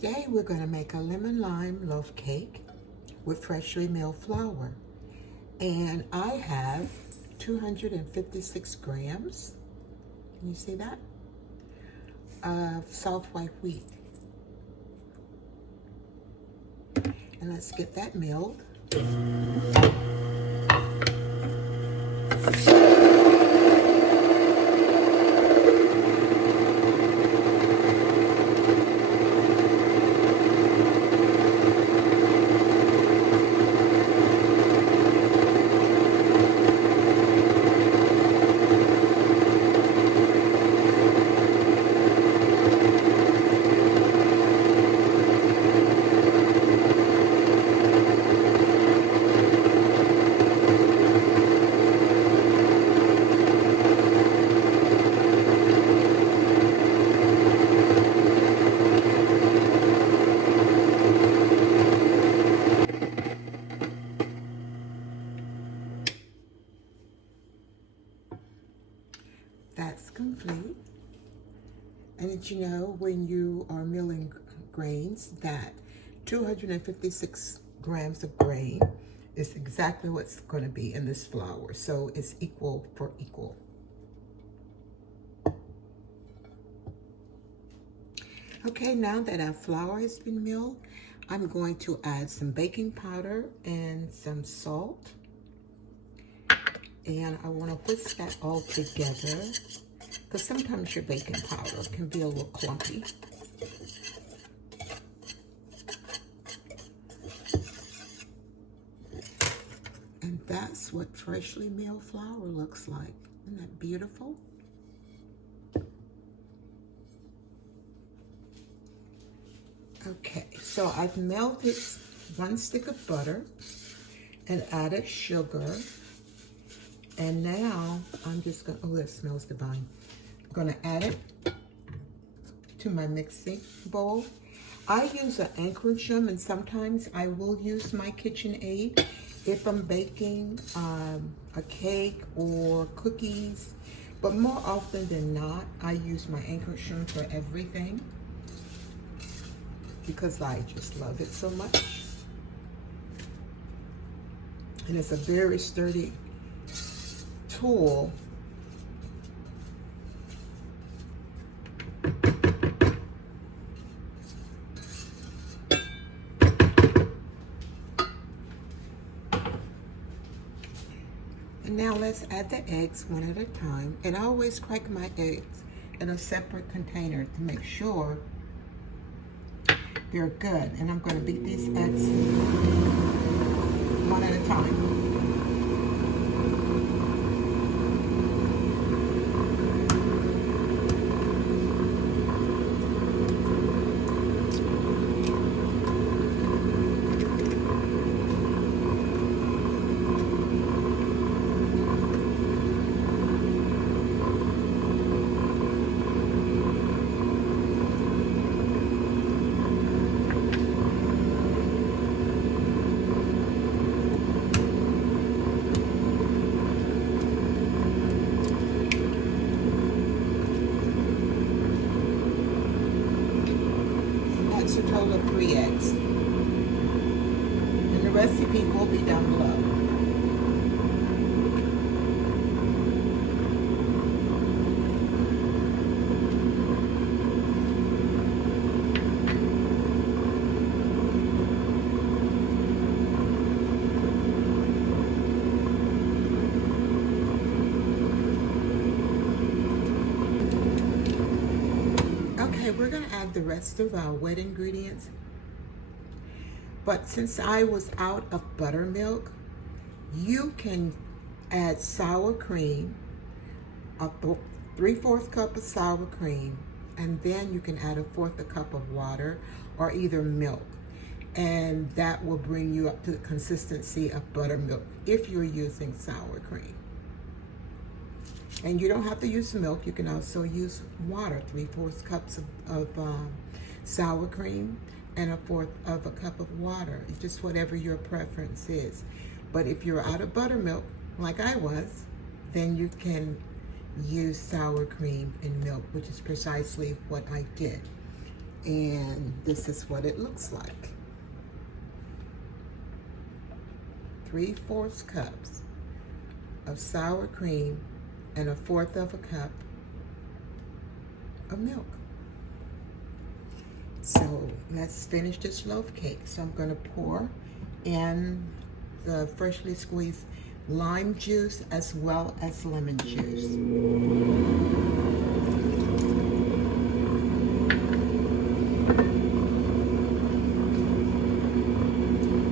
Today we're going to make a lemon lime loaf cake with freshly milled flour. And I have 256 grams, can you see that, of soft white wheat. And let's get that milled. That's complete. And did you know when you are milling grains that 256 grams of grain is exactly what's going to be in this flour. So it's equal for equal. Okay, now that our flour has been milled, I'm going to add some baking powder and some salt. And I want to whisk that all together because sometimes your baking powder can be a little clumpy. And that's what freshly milled flour looks like. Isn't that beautiful? Okay, so I've melted 1 stick of butter and added sugar. And now I'm just going to, oh, that smells divine. I'm going to add it to my mixing bowl. I use an Anchorage, and sometimes I will use my KitchenAid if I'm baking a cake or cookies. But more often than not, I use my Anchorage for everything because I just love it so much. And it's a very sturdy tool. And now let's add the eggs one at a time. And I always crack my eggs in a separate container to make sure they're good. And I'm going to beat these eggs one at a time. A total of 3 eggs. And the recipe will be down below. Okay, we're going to add the rest of our wet ingredients. But since I was out of buttermilk, you can add sour cream, a 3/4 cup of sour cream, and then you can add 1/4 cup of water or either milk. And that will bring you up to the consistency of buttermilk if you're using sour cream. And you don't have to use milk. You can also use water, 3/4 cups of sour cream and 1/4 cup of water. It's just whatever your preference is. But if you're out of buttermilk, like I was, then you can use sour cream and milk, which is precisely what I did. And this is what it looks like. 3/4 cups of sour cream and 1/4 cup of milk. So let's finish this loaf cake. So I'm going to pour in the freshly squeezed lime juice as well as lemon juice.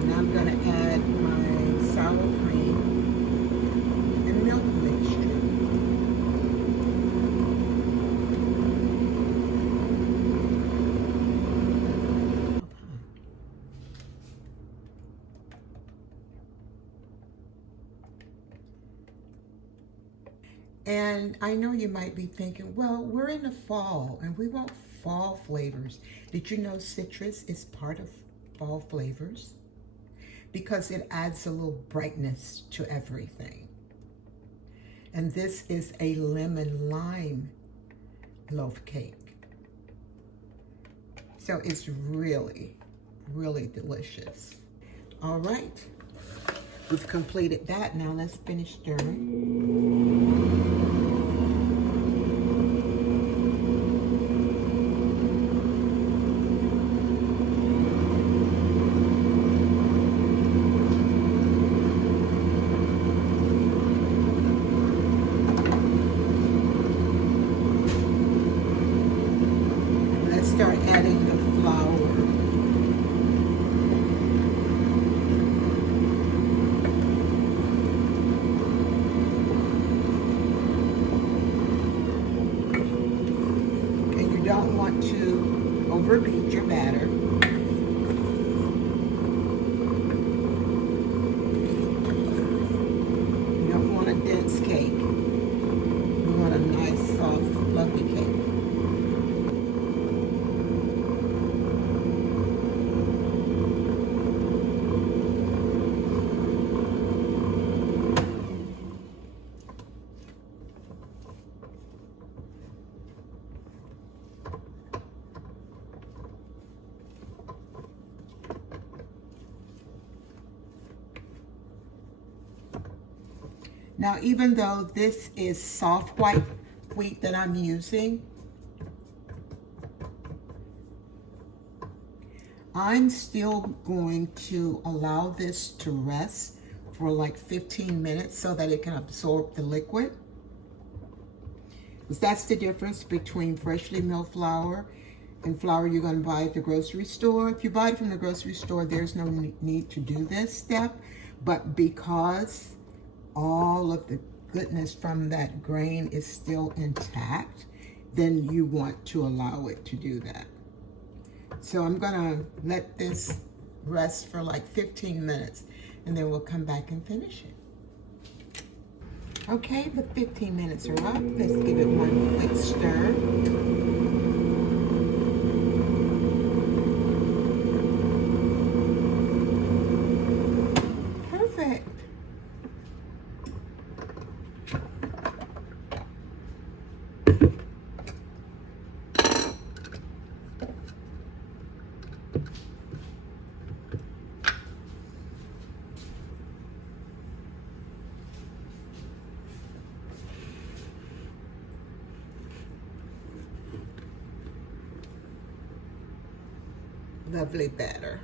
And I'm going to add my sour cream and milk mixture. And I know you might be thinking, well, we're in the fall and we want fall flavors. Did you know citrus is part of fall flavors? Because it adds a little brightness to everything. And this is a lemon lime loaf cake. So it's really, really delicious. All right, we've completed that. Now let's finish stirring. Start adding the flour. And you don't want to overbeat your batter. You don't want a dense cake. You want a nice, soft, fluffy cake. Now, even though this is soft white wheat that I'm using, I'm still going to allow this to rest for like 15 minutes so that it can absorb the liquid. Because that's the difference between freshly milled flour and flour you're going to buy at the grocery store. If you buy it from the grocery store, there's no need to do this step. But because all of the goodness from that grain is still intact, then you want to allow it to do that. So I'm gonna let this rest for like 15 minutes and then we'll come back and finish it. Okay, the 15 minutes are up. Let's give it one quick stir. Perfect. Lovely batter.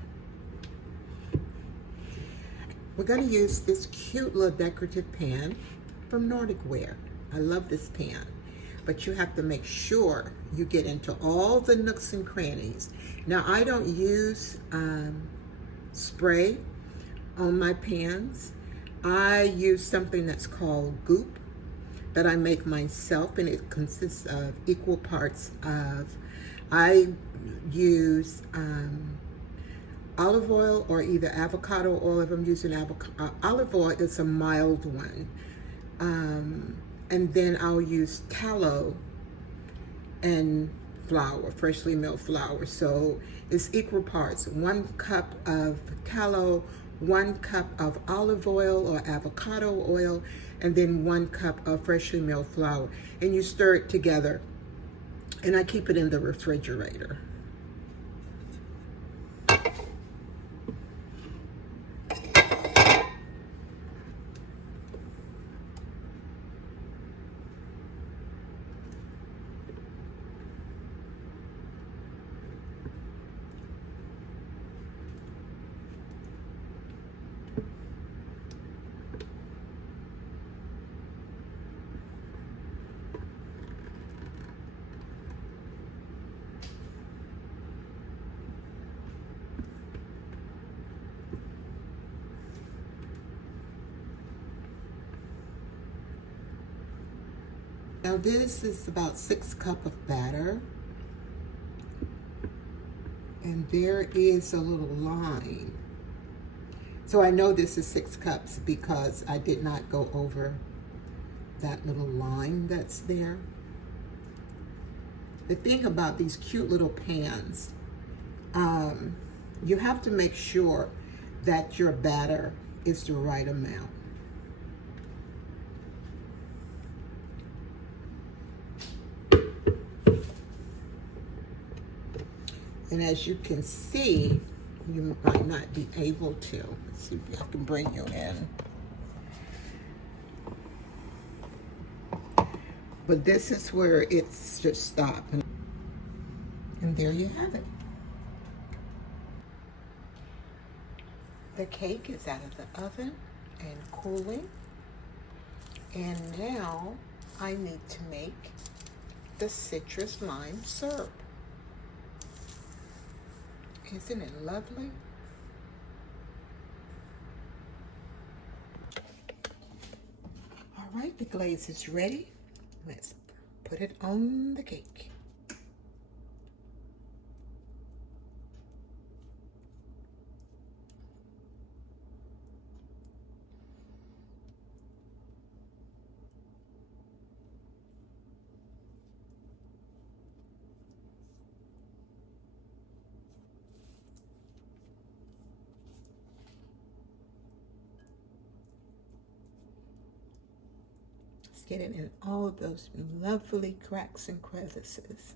We're going to use this cute little decorative pan from Nordic Ware. I love this pan, but you have to make sure you get into all the nooks and crannies. Now, I don't use spray on my pans. I use something that's called goop that I make myself, and it consists of equal parts of, I use olive oil or either avocado oil. If I'm using olive oil, it's a mild one. And then I'll use tallow and flour, freshly milled flour. So it's equal parts, 1 cup of tallow, 1 cup of olive oil or avocado oil, and then 1 cup of freshly milled flour. And you stir it together. And I keep it in the refrigerator. Now this is about 6 cups of batter. And there is a little line. So I know this is 6 cups because I did not go over that little line that's there. The thing about these cute little pans, you have to make sure that your batter is the right amount. And as you can see, you might not be able to. Let's see if I can bring you in. But this is where it's just stopped. And there you have it. The cake is out of the oven and cooling. And now I need to make the citrus lime syrup. Isn't it lovely? All right, the glaze is ready. Let's put it on the cake. Get it in all of those lovely cracks and crevices.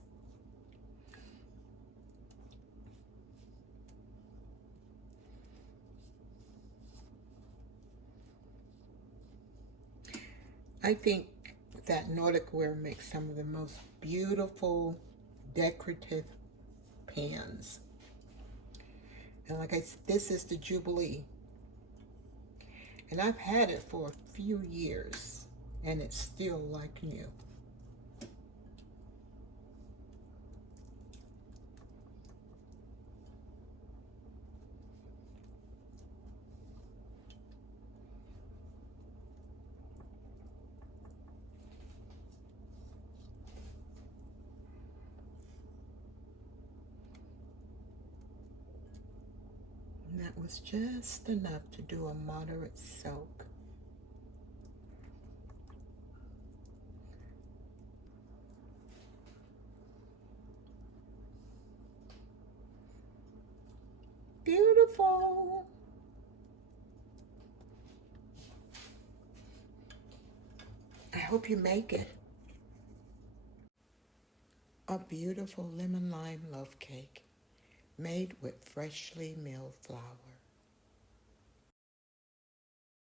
I think that Nordic ware makes some of the most beautiful decorative pans. And like I said, this is the Jubilee. And I've had it for a few years. And it's still like new. And that was just enough to do a moderate soak. Beautiful. I hope you make it. A beautiful lemon lime loaf cake made with freshly milled flour.